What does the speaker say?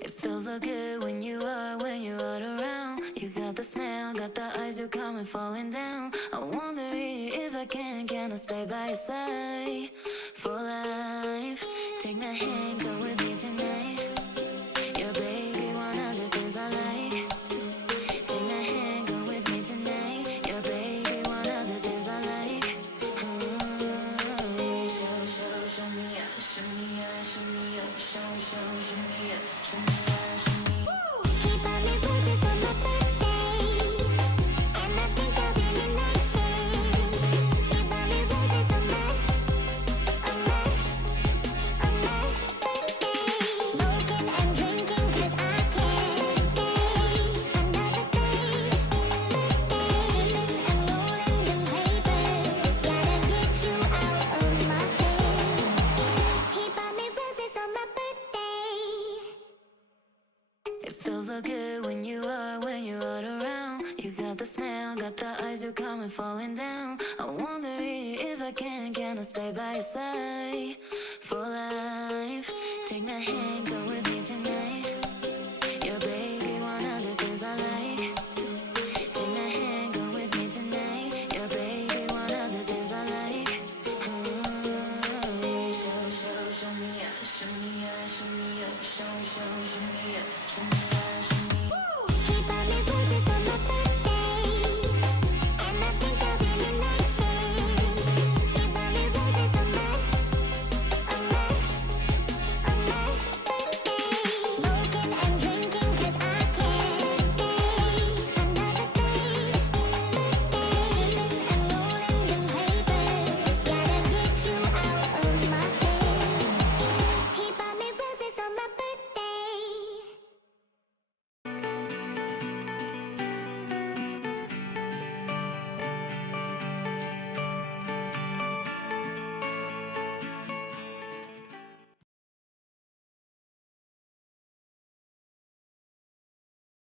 It feels so good when you're around. You got the smell, got the eyes, you come and falling down. I wonder if I can I stay by your side for life? Take my hand, go with me tonight. Your baby, one of the things I like. Take my hand, go with me tonight. Your baby, one of the things I like. Show me up, show me up, show me up, show me up, show me up, show me up. He bought me roses on my birthday, and I think I'll be in nothing. He bought me roses on my birthday. Smoking and drinking 'cause I can't face another day. Sipping and rolling them papers, gotta get you out of my head. He bought me roses on my birthday. It feels so good when you're around. You got the smell, got the eyes, you come and falling down. I wonder if I can I stay by your side for life? Take my hand, go with me tonight. Your baby, one of the things I like. Take my hand, go with me tonight. Your baby, one of the things I like. Show me up, show me up, show me up, show me